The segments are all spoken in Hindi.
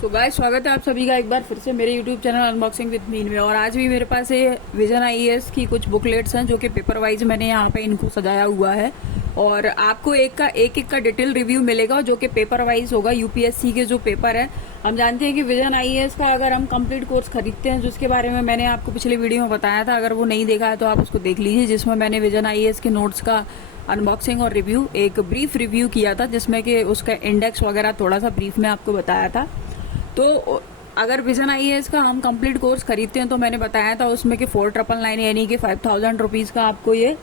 सो गाइस, स्वागत है आप सभी का एक बार फिर से मेरे YouTube channel unboxing with mean में। और आज भी मेरे पास ये विजन आईएएस की कुछ बुकलेट्स हैं जो कि पेपर वाइज मैंने यहाँ पे इनको सजाया हुआ है। और आपको एक का डिटेल रिव्यू मिलेगा जो कि पेपर वाइज होगा। यूपीएससी के जो पेपर है, हम जानते हैं कि विजन आईएएस का अगर हम कंप्लीट कोर्स खरीदते हैं, जिसके बारे में मैंने आपको पिछले वीडियो में बताया था, अगर वो नहीं देखा है तो आप उसको देख लीजिए, जिसमें मैंने विजन आईएएस के नोट्स का अनबॉक्सिंग और रिव्यू, एक ब्रीफ रिव्यू किया था, जिसमें कि उसका इंडेक्स वगैरह थोड़ा सा ब्रीफ में आपको बताया था। तो अगर विजन आईएएस का हम कंप्लीट कोर्स खरीदते हैं तो मैंने बताया था उसमें कि 4999 यानी कि 5000 रुपीज का आपको ये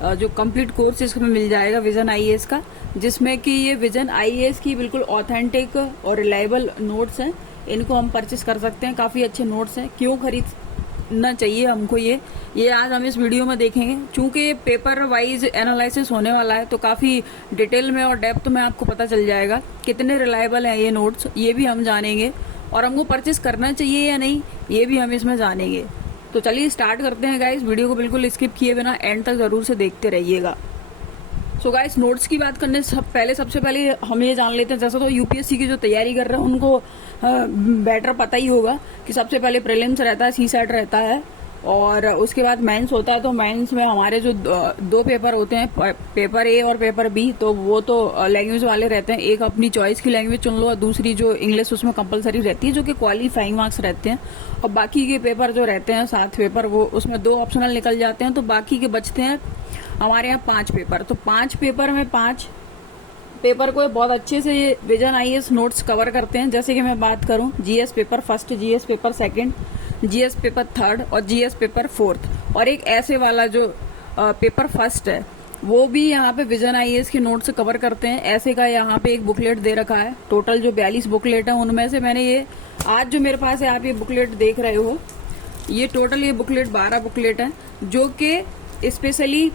जो कंप्लीट कोर्स इसमें मिल जाएगा विजन आईएएस का, जिसमें कि ये विजन आईएएस की बिल्कुल ऑथेंटिक और रिलायबल नोट्स हैं। इनको हम परचेस कर सकते हैं, काफी अच्छे नोट्स हैं। क्यों खरीदना चाहिए हमको ये आज हम इस वीडियो में देखेंगे। चूंकि पेपर वाइज एनालिसिस होने वाला है तो काफी डिटेल में और डेप्थ में आपको पता चल जाएगा कितने रिलायबल हैं ये नोट्स, ये भी हम जानेंगे। और हमको परचेस करना चाहिए या नहीं, ये भी हम इसमें जानेंगे। तो चलिए स्टार्ट करते हैं गाइस। वीडियो को बिल्कुल स्किप किए बिना एंड तक जरूर से देखते रहिएगा। सो गाइस, नोट्स की बात करने से सबसे पहले हम ये जान लेते हैं, जैसा तो यूपीएससी की जो तैयारी कर रहे हैं उनको बेटर पता ही होगा कि सबसे पहले प्रीलिम्स रहता है, सीसैट रहता है, और उसके बाद मेंस होता है। तो मेंस में हमारे जो दो पेपर होते हैं, पेपर ए और पेपर बी, तो वो तो लैंग्वेज वाले रहते हैं। एक अपनी चॉइस की लैंग्वेज चुन लो और दूसरी जो इंग्लिश उसमें कंपलसरी रहती है, जो कि क्वालिफाइंग मार्क्स रहते हैं। और बाकी के पेपर जो रहते हैं 7 पेपर, वो उसमें 2 ऑप्शनल निकल जाते हैं, तो बाकी के बचते हैं हमारे यहाँ 5 पेपर। तो 5 पेपर में 5 पेपर को बहुत अच्छे से ये विजन आईएएस नोट्स कवर करते हैं। जैसे कि मैं बात करूं, GS paper first, GS paper second, GS paper third और जीएस पेपर फोर्थ। और एक ऐसे वाला जो पेपर फर्स्ट है वो भी यहाँ पे विजन आईएएस के नोट्स कवर करते हैं। ऐसे का यहाँ पे एक बुकलेट दे रखा है। टोटल जो 42 बुकलेट है उनमें से मैंने ये आज जो मेरे पास है, आप ये बुकलेट देख रहे हो, ये टोटल ये बुकलेट 12 बुकलेट है जो कि स्पेशली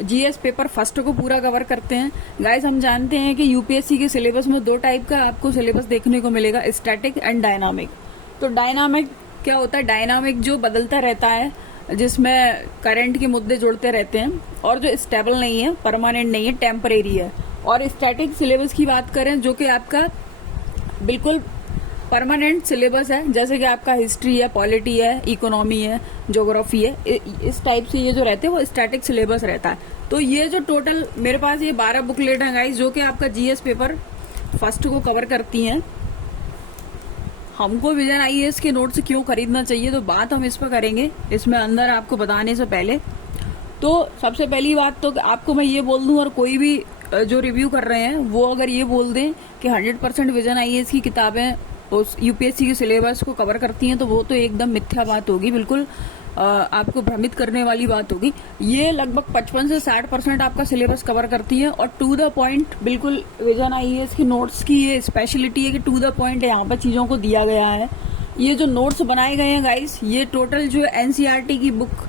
जीएस पेपर फर्स्ट को पूरा कवर करते हैं। गाइस, हम जानते हैं कि यूपीएससी के सिलेबस में 2 टाइप का आपको सिलेबस देखने को मिलेगा, स्टैटिक एंड डायनामिक। तो डायनामिक क्या होता है? डायनामिक जो बदलता रहता है, जिसमें करंट के मुद्दे जुड़ते रहते हैं, और जो स्टेबल नहीं है, परमानेंट नहीं है, टेम्परेरी है। और स्टैटिक सिलेबस की बात करें जो कि आपका बिल्कुल परमानेंट सिलेबस है, जैसे कि आपका हिस्ट्री है, पॉलिटी है, इकोनॉमी है, ज्योग्राफी है, इस टाइप से ये जो रहते हैं वो स्टैटिक सिलेबस रहता है। तो ये जो टोटल मेरे पास ये 12 बुकलेट हैं गाइस, जो कि आपका जीएस पेपर फर्स्ट को कवर करती हैं। हमको विजन आईएएस के नोट्स क्यों खरीदना चाहिए, तो बात हम इस पर करेंगे इसमें अंदर आपको बताने से पहले। तो सबसे पहली बात तो आपको मैं ये बोल दूं, और कोई भी जो रिव्यू कर रहे हैं वो अगर ये बोल दें कि 100% विजन आईएएस की किताबें उस यूपीएससी के सिलेबस को कवर करती हैं, तो वो तो एकदम मिथ्या बात होगी, बिल्कुल आपको भ्रमित करने वाली बात होगी। ये लगभग 55 से 60% आपका सिलेबस कवर करती है, और टू द पॉइंट बिल्कुल विजन आईएएस की नोट्स की ये स्पेशलिटी है कि टू द पॉइंट यहाँ पर चीजों को दिया गया है। ये जो नोट्स बनाए गए हैं गाइस, ये टोटल जो एनसीईआरटी की बुक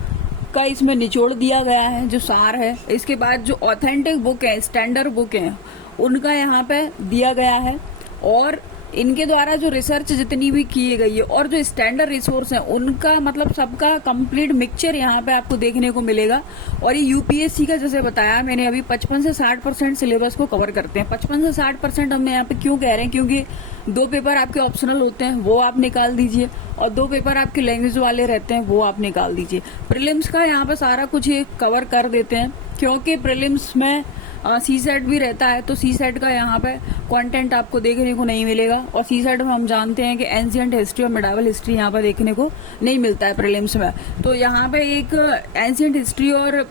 का इसमें निचोड़ दिया गया है, जो सार है। इसके बाद जो ऑथेंटिक बुक है, स्टैंडर्ड बुक है, उनका यहाँ पे दिया गया है। और इनके द्वारा जो रिसर्च जितनी भी की गई है और जो स्टैंडर्ड रिसोर्स हैं, उनका मतलब सबका कंप्लीट मिक्सचर यहाँ पे आपको देखने को मिलेगा। और ये यूपीएससी का, जैसे बताया मैंने अभी, 55 से 60% सिलेबस को कवर करते हैं। 55 से 60% हमने यहाँ पे क्यों कह रहे हैं, क्योंकि 2 पेपर आपके ऑप्शनल होते हैं, वो आप निकाल दीजिए, और 2 पेपर आपके लैंग्वेज वाले रहते हैं, वो आप निकाल दीजिए। प्रीलिम्स का यहाँ पे सारा कुछ ये कवर कर देते हैं, क्योंकि प्रीलिम्स में सीसेट भी रहता है, तो सीसेट का यहाँ पे कंटेंट आपको देखने को नहीं मिलेगा। और सीसेट में हम जानते हैं कि एंशिएंट हिस्ट्री और मिडावल हिस्ट्री यहाँ पर देखने को नहीं मिलता है प्रीलिम्स में। तो यहाँ पे एक एंशिएंट हिस्ट्री और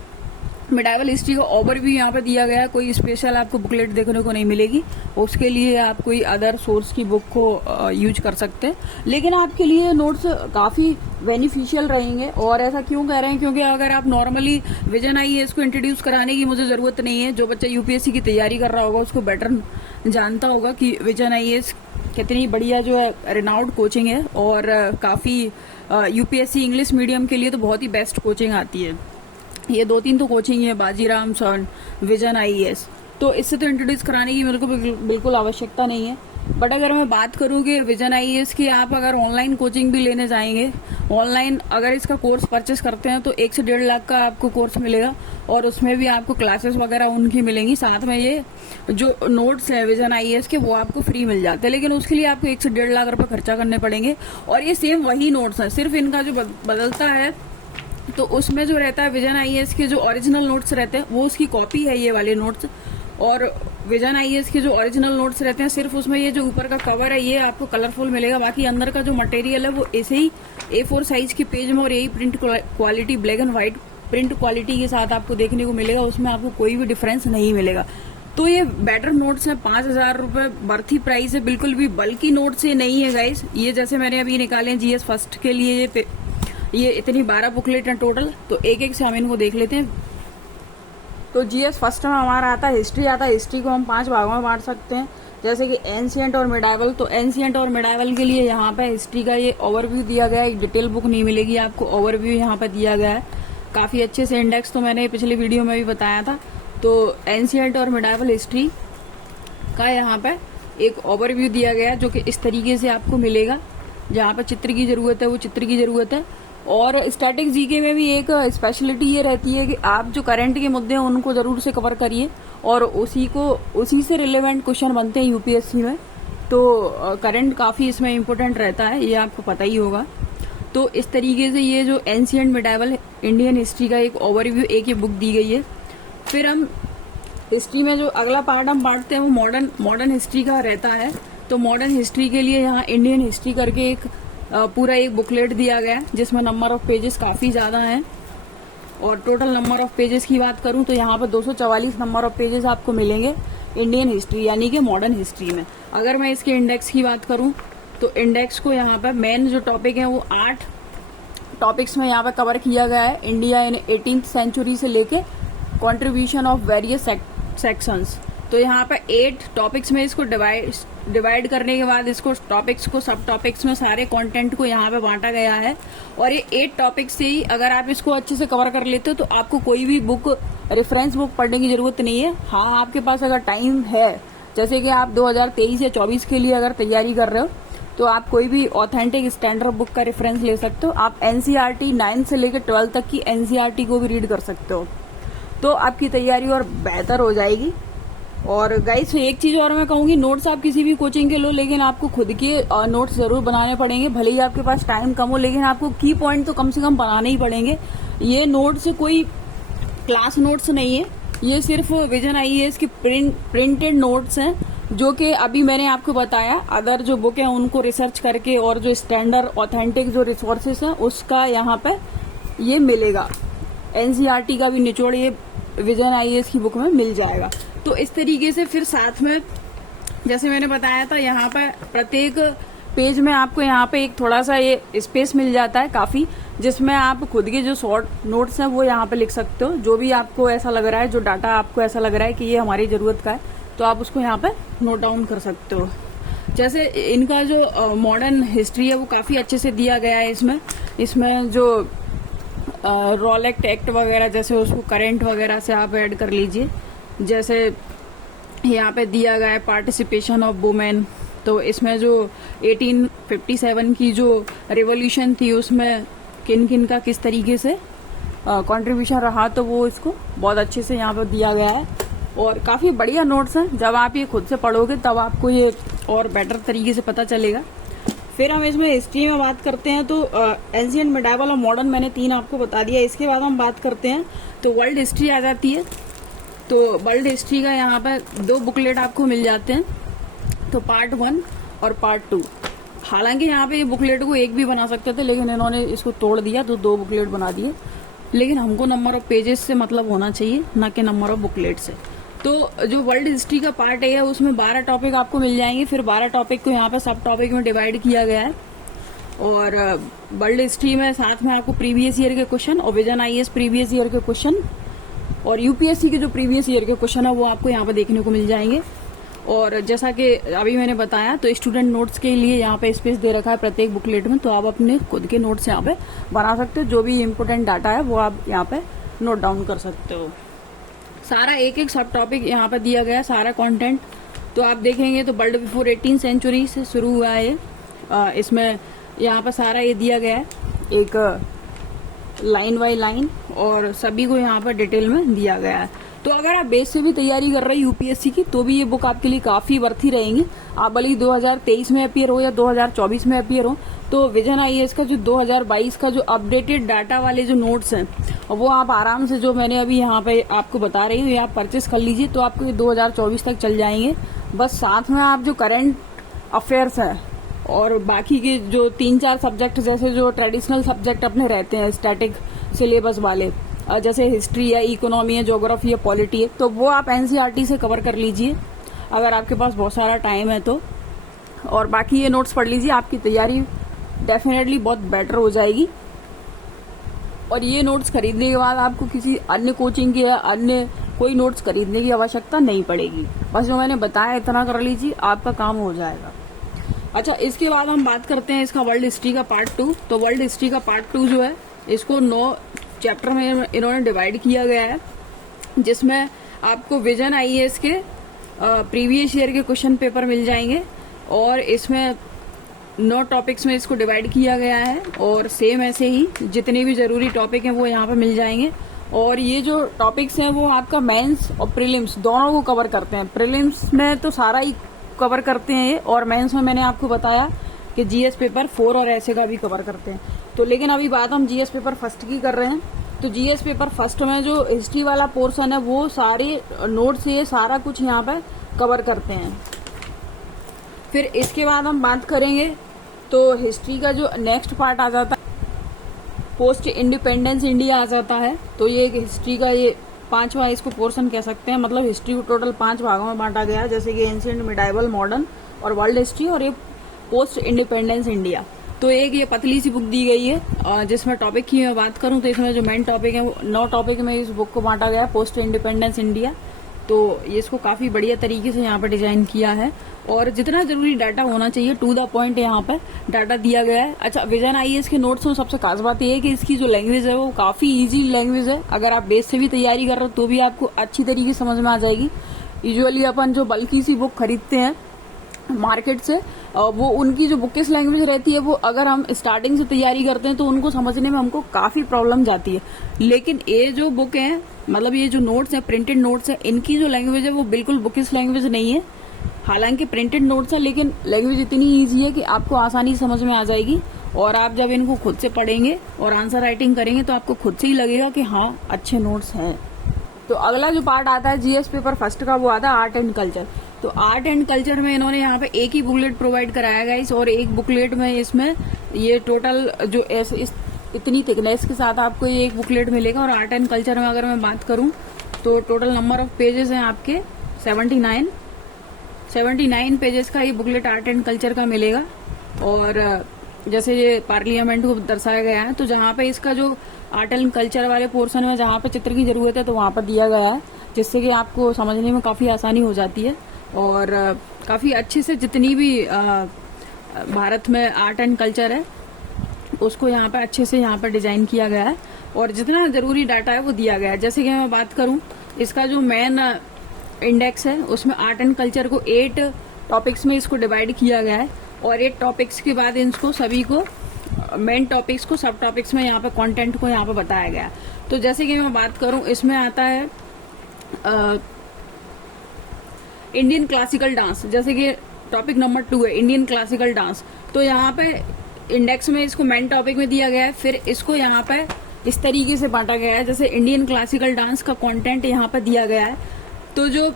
मिडावल हिस्ट्री का ओवरव्यू यहाँ पे दिया गया है। कोई स्पेशल आपको बुकलेट देखने को नहीं मिलेगी, उसके लिए आप कोई अदर सोर्स की बुक को यूज कर सकते हैं। लेकिन आपके लिए नोट्स काफी बेनिफिशियल रहेंगे। और ऐसा क्यों कह रहे हैं, क्योंकि अगर आप नॉर्मली विजन आईएएस को इंट्रोड्यूस कराने की मुझे जरूरत नहीं है। जो बच्चा यूपीएससी की तैयारी कर रहा होगा उसको बेटर जानता होगा कि विजन आईएएस कितनी बढ़िया जो है रिनाउंड कोचिंग है, और काफी यूपीएससी इंग्लिश मीडियम के लिए तो बहुत ही बेस्ट कोचिंग आती है। ये 2-3 तो कोचिंग है, बाजीराम सन, विजन आईएएस, तो इससे तो इंट्रोड्यूस कराने की मेरे को बिल्कुल आवश्यकता नहीं है। बट अगर मैं बात करूँ कि विजन आईएएस की आप अगर ऑनलाइन कोचिंग भी लेने जाएंगे, ऑनलाइन अगर इसका कोर्स परचेस करते हैं तो 1 से 1.5 लाख का आपको कोर्स मिलेगा और उसमें भी आपको क्लासेस वगैरह उनकी मिलेंगी, साथ में ये जो नोट्स है विजन आईएएस के वो आपको फ्री मिल जाते हैं। लेकिन उसके लिए आपको 1 से 1.5 लाख रुपए खर्चा करने पड़ेंगे और ये सेम वही नोट्स हैं, सिर्फ इनका जो बदलता है तो उसमें जो रहता है विजन आईएएस के जो ओरिजिनल नोट्स रहते हैं वो उसकी कॉपी है ये वाले नोट्स, और विजन आईएएस के जो ओरिजिनल नोट्स रहते हैं सिर्फ उसमें ये जो ऊपर का कवर है ये आपको कलरफुल मिलेगा, बाकी अंदर का जो मटेरियल है वो ऐसे ही A4 साइज के पेज में और यही print quality black and white print quality के साथ आपको देखने को मिलेगा, उसमें आपको कोई भी डिफरेंस नहीं मिलेगा। तो ये बेटर नोट्स है, 5,000 रुपए बर्थी प्राइस है, बिल्कुल भी बल्कि नोट्स ये नहीं है गाइस। ये जैसे मैंने अभी निकाले हैं जीएस फर्स्ट के लिए ये इतनी 12 बुकलेट है टोटल, तो एक एक से हम इनको देख लेते हैं। तो जीएस फर्स्ट में हमारा आता है हिस्ट्री आता है। हिस्ट्री को हम 5 भागों में बांट सकते हैं, जैसे कि एंशिएंट और मिडाइवल। तो एंशिएंट और मिडाइवल के लिए यहाँ पे हिस्ट्री का ये ओवरव्यू दिया गया है, एक डिटेल बुक नहीं मिलेगी आपको, ओवरव्यू यहाँ पे दिया गया है काफी अच्छे से। इंडेक्स तो मैंने पिछले वीडियो में भी बताया था। तो एंशिएंट और मिडाइवल हिस्ट्री का यहाँ पे एक ओवरव्यू दिया गया है जो कि इस तरीके से आपको मिलेगा। जहाँ पे चित्र की जरूरत है वो चित्र की जरूरत है। और स्टैटिक जीके में भी एक स्पेशलिटी ये रहती है कि आप जो करंट के मुद्दे हैं उनको जरूर से कवर करिए और उसी से रिलेवेंट क्वेश्चन बनते हैं यूपीएससी में। तो करंट काफी इसमें इम्पोर्टेंट रहता है, ये आपको पता ही होगा। तो इस तरीके से ये जो एंशिएंट मिडाइवल इंडियन हिस्ट्री का एक ओवरव्यू एक ही बुक दी गई है। फिर हम हिस्ट्री में जो अगला पार्ट हम बांटते हैं वो मॉडर्न हिस्ट्री का रहता है। तो मॉडर्न हिस्ट्री के लिए यहाँ इंडियन हिस्ट्री करके एक पूरा एक बुकलेट दिया गया है जिसमें नंबर ऑफ पेजेस काफी ज्यादा हैं। और टोटल नंबर ऑफ पेजेस की बात करूं तो यहाँ पर 244 नंबर ऑफ पेजेस आपको मिलेंगे इंडियन हिस्ट्री यानी कि मॉडर्न हिस्ट्री में। अगर मैं इसके इंडेक्स की बात करूं तो इंडेक्स को यहाँ पर मेन जो टॉपिक है वो 8 टॉपिक्स में यहाँ पर कवर किया गया है। इंडिया इन 18th सेंचुरी से लेके कॉन्ट्रीब्यूशन ऑफ वेरियस सेक्शंस। तो यहाँ पर 8 टॉपिक्स में इसको डिवाइड करने के बाद इसको टॉपिक्स को सब टॉपिक्स में सारे कंटेंट को यहाँ पे बांटा गया है। और ये 8 टॉपिक्स से ही अगर आप इसको अच्छे से कवर कर लेते हो तो आपको कोई भी बुक रेफरेंस बुक पढ़ने की जरूरत नहीं है। हाँ, आपके पास अगर टाइम है, जैसे कि आप 2023 या 24 के लिए अगर तैयारी कर रहे हो तो आप कोई भी ऑथेंटिक स्टैंडर्ड बुक का रेफरेंस ले सकते हो। आप एनसीईआरटी 9 से लेकर 12 तक की एनसीईआरटी को भी रीड कर सकते हो, तो आपकी तैयारी और बेहतर हो जाएगी। और गाइस एक चीज और मैं कहूंगी, नोट्स आप किसी भी कोचिंग के लो लेकिन आपको खुद के नोट्स जरूर बनाने पड़ेंगे। भले ही आपके पास टाइम कम हो लेकिन आपको की पॉइंट तो कम से कम बनाने ही पड़ेंगे। ये नोट्स कोई क्लास नोट्स नहीं है, ये सिर्फ विजन आईएएस के प्रिंटेड नोट्स हैं जो कि अभी मैंने आपको बताया। अदर जो बुक है उनको रिसर्च करके और जो स्टैंडर्ड ऑथेंटिक जो रिसोर्सेस हैं उसका यहाँ पे ये मिलेगा। एनसीईआरटी का भी निचोड़ ये विजन आईएएस की बुक में मिल जाएगा। तो इस तरीके से फिर साथ में जैसे मैंने बताया था यहाँ पर प्रत्येक पेज में आपको यहाँ पे एक थोड़ा सा ये स्पेस मिल जाता है काफी, जिसमें आप खुद के जो शॉर्ट नोट्स हैं वो यहाँ पे लिख सकते हो। जो भी आपको ऐसा लग रहा है, जो डाटा आपको ऐसा लग रहा है कि ये हमारी जरूरत का है, तो आप उसको यहाँ पे नोट डाउन कर सकते हो। जैसे इनका जो मॉडर्न हिस्ट्री है वो काफी अच्छे से दिया गया है। इसमें जो रॉलेक्ट एक्ट वगैरह जैसे उसको करंट वगैरह से आप ऐड कर लीजिए। जैसे यहाँ पे दिया गया है पार्टिसिपेशन ऑफ वुमेन, तो इसमें जो 1857 की जो रिवॉल्यूशन थी उसमें किन किन का किस तरीके से कंट्रीब्यूशन रहा, तो वो इसको बहुत अच्छे से यहाँ पर दिया गया है। और काफी बढ़िया नोट्स हैं, जब आप ये खुद से पढ़ोगे तब आपको ये और बेटर तरीके से पता चलेगा। फिर हम इसमें हिस्ट्री में बात करते हैं तो एंशिएंट, मिडाइवल और मॉडर्न मैंने 3 आपको बता दिया। इसके बाद हम बात करते हैं तो वर्ल्ड हिस्ट्री आ जाती है। तो वर्ल्ड हिस्ट्री का यहाँ पर 2 बुकलेट आपको मिल जाते हैं, तो पार्ट 1 और पार्ट 2। हालांकि यहाँ पे ये बुकलेट को एक भी बना सकते थे लेकिन इन्होंने इसको तोड़ दिया तो 2 बुकलेट बना दिए। लेकिन हमको नंबर ऑफ पेजेस से मतलब होना चाहिए, ना कि नंबर ऑफ बुकलेट से। तो जो वर्ल्ड हिस्ट्री का पार्ट है उसमें 12 टॉपिक आपको मिल जाएंगे। फिर 12 टॉपिक को यहाँ पे सब टॉपिक में डिवाइड किया गया है। और वर्ल्ड हिस्ट्री में साथ में आपको प्रीवियस ईयर के क्वेश्चन और विजन आईएएस प्रीवियस ईयर के क्वेश्चन और यूपीएससी के जो प्रीवियस ईयर के क्वेश्चन है वो आपको यहाँ पे देखने को मिल जाएंगे। और जैसा कि अभी मैंने बताया तो स्टूडेंट नोट्स के लिए यहाँ पे स्पेस दे रखा है प्रत्येक बुकलेट में, तो आप अपने खुद के नोट्स यहाँ पे बना सकते हो। जो भी इम्पोर्टेंट डाटा है वो आप यहाँ पे नोट डाउन कर सकते हो। सारा एक एक सब टॉपिक यहाँ पे दिया गया है, सारा कंटेंट तो आप देखेंगे तो वर्ल्ड बिफोर 18 सेंचुरी से शुरू हुआ है। इसमें यहाँ पर सारा ये दिया गया है, एक लाइन बाय लाइन, और सभी को यहाँ पर डिटेल में दिया गया है। तो अगर आप बेस से भी तैयारी कर रहे हैं यूपीएससी की, तो भी ये बुक आपके लिए काफी वर्थी रहेंगी। आप भले ही 2023 में अपियर हो या 2024 में अपियर हो, तो विजन आईएएस का जो 2022 का जो अपडेटेड डाटा वाले जो नोट्स हैं, वो आप आराम से, जो मैंने अभी यहाँ पे आपको बता रही हूँ, ये आप परचेस कर लीजिए, तो आपको 2024 तक चल जाएंगे। बस साथ में आप जो करंट अफेयर्स है और बाकी के जो 3-4 सब्जेक्ट, जैसे जो ट्रेडिशनल सब्जेक्ट अपने रहते हैं स्टैटिक सिलेबस वाले, जैसे हिस्ट्री है, इकोनॉमी है, ज्योग्राफी है, पॉलिटी है, तो वो आप एनसीईआरटी से कवर कर लीजिए अगर आपके पास बहुत सारा टाइम है तो। और बाकी ये नोट्स पढ़ लीजिए, आपकी तैयारी डेफिनेटली बहुत बेटर हो जाएगी। और ये नोट्स खरीदने के बाद आपको किसी अन्य कोचिंग के या अन्य कोई नोट्स खरीदने की आवश्यकता नहीं पड़ेगी। बस जो मैंने बताया इतना कर लीजिए, आपका काम हो जाएगा। अच्छा, इसके बाद हम बात करते हैं इसका वर्ल्ड हिस्ट्री का पार्ट 2। तो वर्ल्ड हिस्ट्री का पार्ट 2 जो है, इसको 9 चैप्टर में इन्होंने डिवाइड किया गया है, जिसमें आपको विजन आईएएस के प्रीवियस ईयर के क्वेश्चन पेपर मिल जाएंगे। और इसमें 9 टॉपिक्स में इसको डिवाइड किया गया है, और सेम ऐसे ही जितने भी जरूरी टॉपिक हैं वो यहाँ पे मिल जाएंगे। और ये जो टॉपिक्स हैं वो आपका मेंस और प्रीलिम्स दोनों को कवर करते हैं। प्रीलिम्स में तो सारा ही कवर करते हैं ये, और मेंस में मैंने आपको बताया कि जीएस पेपर 4 और ऐसे का भी कवर करते हैं। तो लेकिन अभी बात हम जीएस पेपर फर्स्ट की कर रहे हैं। तो जीएस पेपर फर्स्ट में जो हिस्ट्री वाला पोर्शन है, वो सारे नोट्स ये सारा कुछ यहाँ पे कवर करते हैं। फिर इसके बाद हम बात करेंगे तो हिस्ट्री का जो नेक्स्ट पार्ट आ जाता है, पोस्ट इंडिपेंडेंस इंडिया आ जाता है। तो ये एक हिस्ट्री का ये 5वां इसको पोर्शन कह सकते हैं। मतलब हिस्ट्री को टोटल 5 भागों में बांटा गया है, जैसे कि एंशिएंट, मिडाइवल, मॉडर्न और वर्ल्ड हिस्ट्री, और ये पोस्ट इंडिपेंडेंस इंडिया। तो एक ये पतली सी बुक दी गई है, जिसमें टॉपिक की मैं बात करूं तो इसमें जो मेन टॉपिक है वो 9 टॉपिक में इस बुक को बांटा गया है, पोस्ट इंडिपेंडेंस इंडिया। तो ये इसको काफी बढ़िया तरीके से यहाँ पर डिजाइन किया है, और जितना जरूरी डाटा होना चाहिए टू द पॉइंट यहाँ पर डाटा दिया गया है। अच्छा, विजन आईएएस के नोट्स में सबसे खास बात यह है कि इसकी जो लैंग्वेज है वो काफी इजी लैंग्वेज है। अगर आप बेस से भी तैयारी कर रहे हो तो भी आपको अच्छी तरीके से समझ में आ जाएगी। यूजुअली अपन जो बल्कि सी बुक खरीदते हैं मार्केट से, वो उनकी जो बुकिश लैंग्वेज रहती है, वो अगर हम स्टार्टिंग से तैयारी करते हैं तो उनको समझने में हमको काफी प्रॉब्लम जाती है। लेकिन ये जो बुक है, मतलब ये जो नोट्स है, प्रिंटेड नोट्स है, इनकी जो लैंग्वेज है वो बिल्कुल बुकिश लैंग्वेज नहीं है। हालांकि प्रिंटेड नोट्स है, लेकिन लैंग्वेज इतनी ईजी है कि आपको आसानी समझ में आ जाएगी। और आप जब इनको खुद से पढ़ेंगे और आंसर राइटिंग करेंगे तो आपको खुद से ही लगेगा कि हाँ, अच्छे नोट्स हैं। तो अगला जो पार्ट आता है जीएस पेपर फर्स्ट का, वो आता है आर्ट एंड कल्चर। तो आर्ट एंड कल्चर में इन्होंने यहाँ पे एक ही बुकलेट प्रोवाइड कराया गया इस, और एक बुकलेट में इसमें ये टोटल जो ऐसे इतनी थिकनेस के साथ आपको ये एक बुकलेट मिलेगा। और आर्ट एंड कल्चर में अगर मैं बात करूं तो टोटल नंबर ऑफ पेजेस हैं आपके 79 पेजेस का ये बुकलेट आर्ट एंड कल्चर का मिलेगा। और जैसे ये पार्लियामेंट को दर्शाया गया है, तो जहाँ पे इसका जो आर्ट एंड कल्चर वाले पोर्शन में जहाँ पे चित्र की जरूरत है तो वहाँ पर दिया गया है, जिससे कि आपको समझने में काफी आसानी हो जाती है। और काफी अच्छे से जितनी भी भारत में आर्ट एंड कल्चर है उसको यहाँ पे अच्छे से यहाँ पर डिजाइन किया गया है, और जितना जरूरी डाटा है वो दिया गया है। जैसे कि मैं बात करूं, इसका जो मेन इंडेक्स है उसमें आर्ट एंड कल्चर को 8 टॉपिक्स में इसको डिवाइड किया गया है, और 8 टॉपिक्स के बाद इनको सभी को मेन टॉपिक्स को सब टॉपिक्स में यहाँ पे कंटेंट को यहाँ पे बताया गया है। तो जैसे कि मैं बात करूं, इसमें आता है इंडियन क्लासिकल डांस, जैसे कि टॉपिक नंबर 2 है इंडियन क्लासिकल डांस। तो यहाँ पे इंडेक्स में इसको मेन टॉपिक में दिया गया है, फिर इसको यहाँ पे इस तरीके से बांटा गया है, जैसे इंडियन क्लासिकल डांस का कंटेंट यहाँ पे दिया गया है। तो जो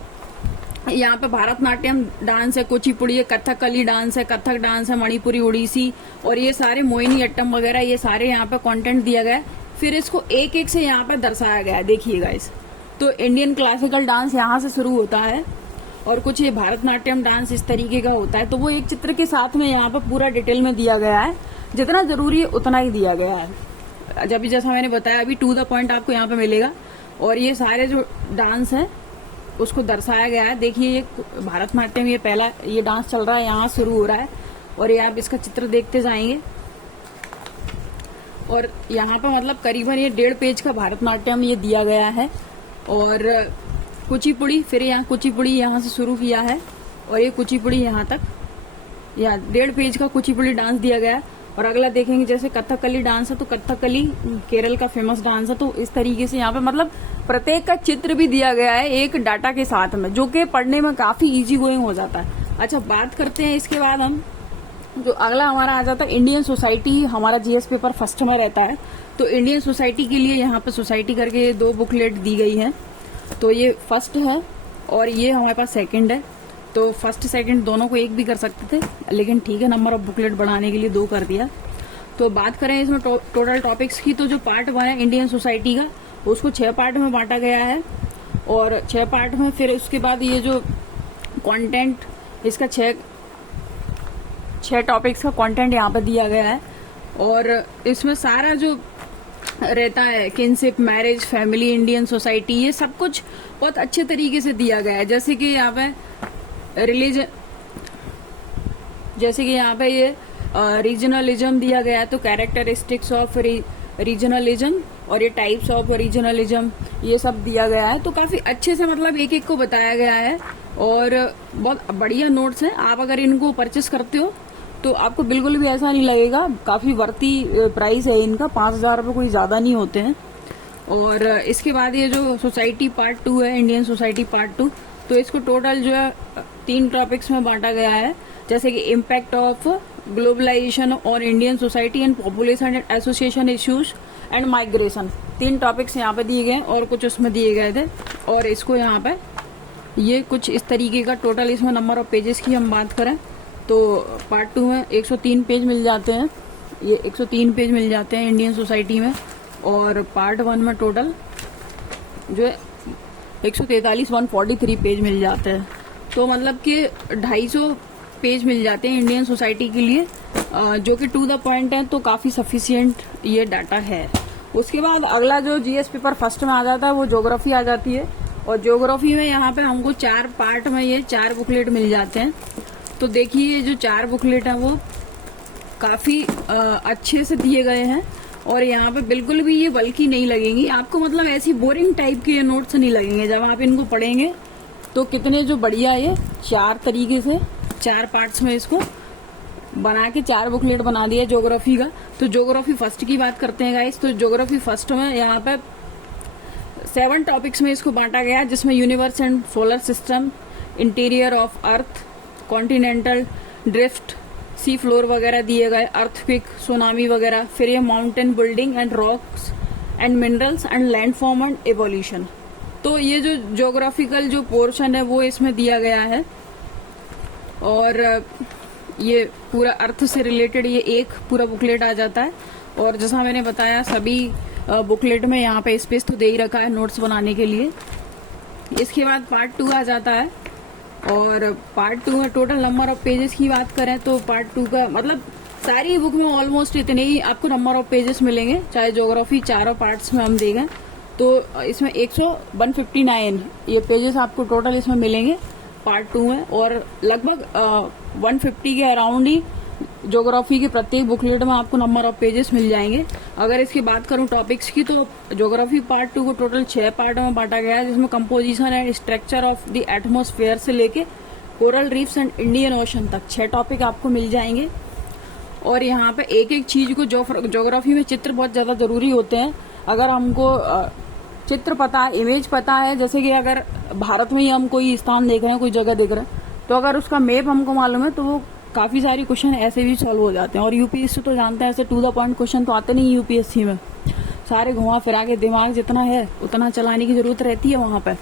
यहाँ पे भारतनाट्यम डांस है, कुचिपुड़ी है, कथकली डांस है, कथक डांस है, मणिपुरी, ओडिसी, और ये सारे मोहिनी अट्टम वगैरह, ये सारे यहाँ पे कंटेंट दिया गया है। फिर इसको एक एक से यहाँ पे दर्शाया गया है, देखिएगा इस। तो इंडियन क्लासिकल डांस यहाँ से शुरू होता है, और कुछ ये भारतनाट्यम डांस इस तरीके का होता है। तो वो एक चित्र के साथ में यहाँ पर पूरा डिटेल में दिया गया है, जितना जरूरी है उतना ही दिया गया है। जब भी जैसा मैंने बताया अभी टू द पॉइंट आपको यहाँ पे मिलेगा, और ये सारे जो डांस है उसको दर्शाया गया है। देखिए ये भारतनाट्यम, ये पहला ये डांस चल रहा है, यहाँ शुरू हो रहा है, और ये आप इसका चित्र देखते जाएंगे। और यहाँ पे मतलब करीबन ये 1.5 पेज का भारतनाट्यम ये दिया गया है। और कुचिपुड़ी, फिर यहाँ कुचिपुड़ी यहाँ से शुरू किया है, और ये कुचिपुड़ी यहाँ तक, या 1.5 पेज का कुचिपुड़ी डांस दिया गया है। और अगला देखेंगे जैसे कथकली डांस है, तो कथकली केरल का फेमस डांस है। तो इस तरीके से यहाँ पे मतलब प्रत्येक का चित्र भी दिया गया है एक डाटा के साथ में, जो कि पढ़ने में काफी इजी गोइंग हो जाता है। अच्छा, बात करते हैं इसके बाद हम, जो अगला हमारा आ जाता है इंडियन सोसाइटी। हमारा जीएस पेपर फर्स्ट में रहता है, तो इंडियन सोसाइटी के लिए यहाँ पे सोसाइटी करके 2 बुकलेट दी गई है। तो ये फर्स्ट है और ये हमारे पास सेकंड है। तो फर्स्ट सेकंड दोनों को एक भी कर सकते थे, लेकिन ठीक है, नंबर ऑफ बुकलेट बढ़ाने के लिए 2 कर दिया। तो बात करें इसमें टोटल टॉपिक्स की, तो जो पार्ट 1 है इंडियन सोसाइटी का, उसको 6 पार्ट में बांटा गया है। और 6 पार्ट में फिर उसके बाद ये जो कंटेंट, इसका 6 टॉपिक्स का कंटेंट यहाँ पर दिया गया है। और इसमें सारा जो रहता है kinship, marriage, family, Indian society, ये सब कुछ बहुत अच्छे तरीके से दिया गया है। जैसे कि यहाँ पे रिलीजन, जैसे कि यहाँ पे ये रीजनलिज्म दिया गया है, तो कैरेक्टरिस्टिक्स ऑफ रीजनलिज्म और ये टाइप्स ऑफ रीजनलिज्म, ये सब दिया गया है। तो काफी अच्छे से मतलब एक एक को बताया गया है और बहुत बढ़िया नोट्स हैं। आप अगर इनको परचेस करते हो तो आपको बिल्कुल भी ऐसा नहीं लगेगा, काफी वर्ती प्राइस है इनका, 5,000 रुपये कोई ज्यादा नहीं होते हैं। और इसके बाद ये जो सोसाइटी पार्ट 2 है, इंडियन सोसाइटी पार्ट 2, तो इसको टोटल जो है 3 टॉपिक्स में बांटा गया है। जैसे कि इम्पैक्ट ऑफ ग्लोबलाइजेशन और Indian society and population and association issues and migration, 3 topics यहाँ पे दिए गए और कुछ उसमें दिए गए थे। और इसको यहाँ पे ये कुछ इस तरीके का टोटल, इसमें नंबर ऑफ पेजेस की हम बात करें तो पार्ट 2 में 103 पेज मिल जाते हैं, ये 103 पेज मिल जाते हैं इंडियन सोसाइटी में। और पार्ट 1 में टोटल जो है 143 पेज मिल जाते हैं। तो मतलब कि 250 पेज मिल जाते हैं इंडियन सोसाइटी के लिए, जो कि टू द पॉइंट है, तो काफी सफिशिएंट ये डाटा है। उसके बाद अगला जो जीएस पेपर फर्स्ट में आ जाता है वो ज्योग्राफी आ जाती है। और ज्योग्राफी में यहाँ पे हमको 4 पार्ट में ये 4 बुकलेट मिल जाते हैं। तो देखिए ये जो 4 बुकलेट हैं वो काफी अच्छे से दिए गए हैं और यहाँ पे बिल्कुल भी ये बल्कि नहीं लगेंगी आपको, मतलब ऐसी बोरिंग टाइप के ये नोट्स नहीं लगेंगे जब आप इनको पढ़ेंगे। तो कितने जो बढ़िया ये 4 तरीके से 4 पार्ट्स में इसको बना के 4 बुकलेट बना दिया ज्योग्राफी का। तो ज्योग्राफी फर्स्ट की बात करते हैं गाइस। तो ज्योग्राफी फर्स्ट में यहाँ पे 7 टॉपिक्स में इसको बांटा गया, जिसमें universe and solar system, interior of earth, continental drift, sea floor वगैरह दिए गए, अर्थक्वेक, सुनामी वगैरह। फिर ये mountain building and rocks and minerals and landform and evolution. तो ये जो ज्योग्राफिकल जो पोर्शन है वो इसमें दिया गया है। और ये पूरा अर्थ से रिलेटेड ये एक पूरा बुकलेट आ जाता है। और जैसा मैंने बताया सभी बुकलेट में यहाँ पे स्पेस तो दे ही रखा है नोट्स बनाने के लिए। इसके बाद पार्ट 2 आ जाता है। और पार्ट 2 में टोटल नंबर ऑफ पेजेस की बात करें तो पार्ट 2 का मतलब सारी बुक में ऑलमोस्ट इतने ही आपको नंबर ऑफ पेजेस मिलेंगे, चाहे ज्योग्राफी चारों पार्ट्स में हम देखें तो इसमें 159 ये पेजेस आपको टोटल इसमें मिलेंगे पार्ट 2 में। और लगभग 150 के अराउंड ही ज्योग्राफी के प्रत्येक बुकलेट में आपको नंबर ऑफ पेजेस मिल जाएंगे। अगर इसकी बात करूं टॉपिक्स की, तो ज्योग्राफी पार्ट 2 को टोटल 6 पार्ट में बांटा गया है, जिसमें composition and structure of the atmosphere से लेके coral reefs and Indian ocean तक 6 टॉपिक आपको मिल जाएंगे। और यहाँ पे एक एक चीज को ज्योग्राफी में चित्र बहुत ज्यादा जरूरी होते हैं। अगर हमको चित्र पता है, इमेज पता है, जैसे कि अगर भारत में ही हम कोई स्थान देख रहे हैं, कोई जगह देख रहे हैं, तो अगर उसका मैप हमको मालूम है तो वो काफी सारी क्वेश्चन ऐसे भी सॉल्व हो जाते हैं। और यूपीएससी तो जानते हैं ऐसे टू द पॉइंट क्वेश्चन तो आते नहीं यूपीएससी में, सारे घुमा फिरा के दिमाग जितना है उतना चलाने की जरूरत रहती है वहां पे।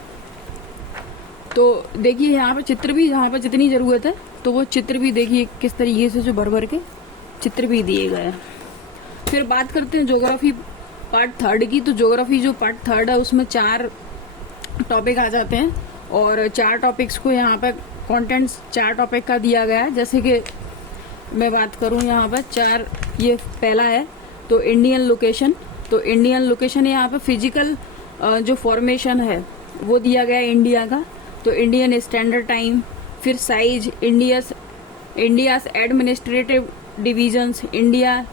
तो देखिए यहाँ पे चित्र भी, जहाँ पे जितनी जरूरत है तो वो चित्र भी देखिए किस तरीके से जो भर भर के चित्र भी दिए गए हैं। फिर बात करते हैं ज्योग्राफी पार्ट 3 की। तो ज्योग्राफी जो पार्ट 3 है उसमें 4 टॉपिक आ जाते हैं और 4 टॉपिक्स को यहाँ पे कंटेंट्स 4 टॉपिक का दिया गया है। जैसे कि मैं बात करूँ यहाँ पर 4, ये पहला है तो इंडियन लोकेशन। तो इंडियन लोकेशन यहाँ पे फिजिकल जो फॉर्मेशन है वो दिया गया है इंडिया का। तो इंडियन स्टैंडर्ड टाइम, फिर size, India's administrative divisions, India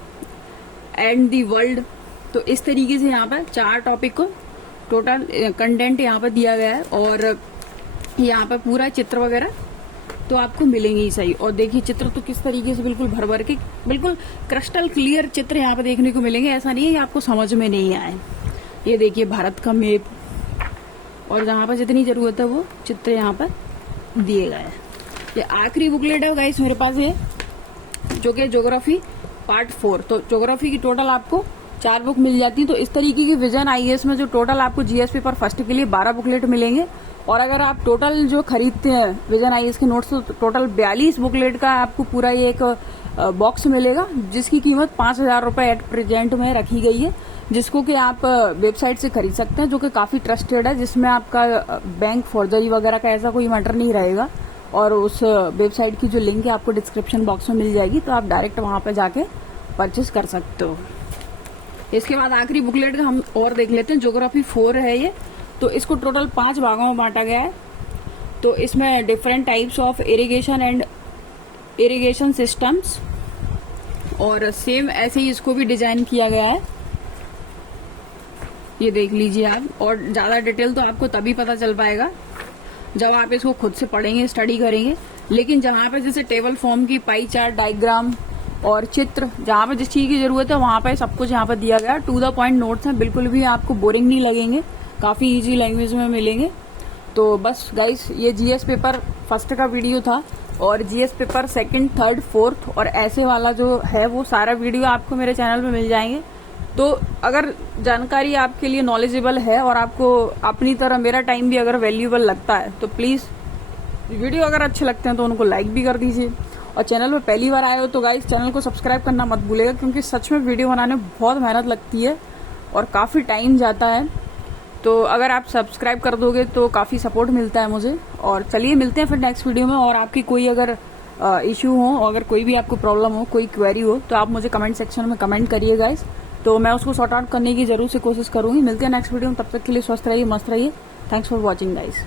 and the world. तो इस तरीके से यहाँ पर 4 टॉपिक को टोटल कंटेंट यहाँ पर दिया गया है। और यहाँ पर पूरा चित्र वगैरह तो आपको मिलेंगे ही सही। और देखिए चित्र तो किस तरीके से बिल्कुल भर भर के, बिल्कुल क्रिस्टल क्लियर चित्र यहाँ पे देखने को मिलेंगे। ऐसा नहीं है कि आपको समझ में नहीं आए। ये देखिए भारत का मैप, और जहाँ पर जितनी जरूरत है वो चित्र यहाँ पर दिए गए हैं। ये आखिरी बुकलेट है गाइस मेरे पास, ये जो कि ज्योग्राफी पार्ट 4। तो ज्योग्राफी की टोटल आपको 4 बुक मिल जाती है। तो इस तरीके की विजन आईएएस में जो टोटल आपको जीएस पेपर फर्स्ट के लिए 12 बुकलेट मिलेंगे। और अगर आप टोटल जो खरीदते हैं विजन आईएएस के नोट्स, तो टोटल 42 बुकलेट का आपको पूरा ये एक बॉक्स मिलेगा, जिसकी कीमत 5,000 रुपए एट प्रेजेंट में रखी गई है, जिसको कि आप वेबसाइट से खरीद सकते हैं, जो कि काफी ट्रस्टेड है, जिसमें आपका बैंक फॉर्जरी वगैरह का ऐसा कोई मैटर नहीं रहेगा। और उस वेबसाइट की जो लिंक है आपको डिस्क्रिप्शन बॉक्स में मिल जाएगी, तो आप डायरेक्ट वहां पे जाके परचेस कर सकते हो। इसके बाद आखिरी बुकलेट का हम और देख लेते हैं। ज्योग्राफी 4 है ये। तो इसको टोटल 5 भागों में बांटा गया है। तो इसमें different types of irrigation and irrigation systems, और सेम ऐसे ही इसको भी डिजाइन किया गया है। ये देख लीजिए आप। और ज्यादा डिटेल तो आपको तभी पता चल पाएगा जब आप इसको खुद से पढ़ेंगे, स्टडी करेंगे। लेकिन जहाँ पे जैसे टेबल फॉर्म की पाई चार्ट, डायग्राम और चित्र, जहाँ पे जिस चीज की जरूरत है वहां पे सब कुछ यहाँ पर दिया गया। टू द पॉइंट नोट्स हैं, बिल्कुल भी आपको बोरिंग नहीं लगेंगे, काफी इजी लैंग्वेज में मिलेंगे। तो बस गाइस, ये जीएस पेपर फर्स्ट का वीडियो था, और GS paper second, third, fourth और ऐसे वाला जो है वो सारा वीडियो आपको मेरे चैनल पे मिल जाएंगे। तो अगर जानकारी आपके लिए नॉलेजेबल है और आपको अपनी तरह मेरा टाइम भी अगर वैल्यूएबल लगता है, तो प्लीज वीडियो अगर अच्छे लगते हैं तो उनको लाइक भी कर दीजिए। और चैनल पर पहली बार आए हो तो गाइस चैनल को सब्सक्राइब करना मत भूलेगा, क्योंकि सच में वीडियो बनाने में बहुत मेहनत लगती है और काफी टाइम जाता है। तो अगर आप सब्सक्राइब कर दोगे तो काफी सपोर्ट मिलता है मुझे। और चलिए मिलते हैं फिर नेक्स्ट वीडियो में। और आपकी कोई अगर इश्यू हो, अगर कोई भी आपको प्रॉब्लम हो, कोई क्वेरी हो, तो आप मुझे कमेंट सेक्शन में कमेंट करिए गाइस, तो मैं उसको सॉर्ट आउट करने की जरूर से कोशिश करूंगी। मिलते हैं नेक्स्ट वीडियो में, तब तक के लिए स्वस्थ रहिए, मस्त रहिए। Thanks for watching guys.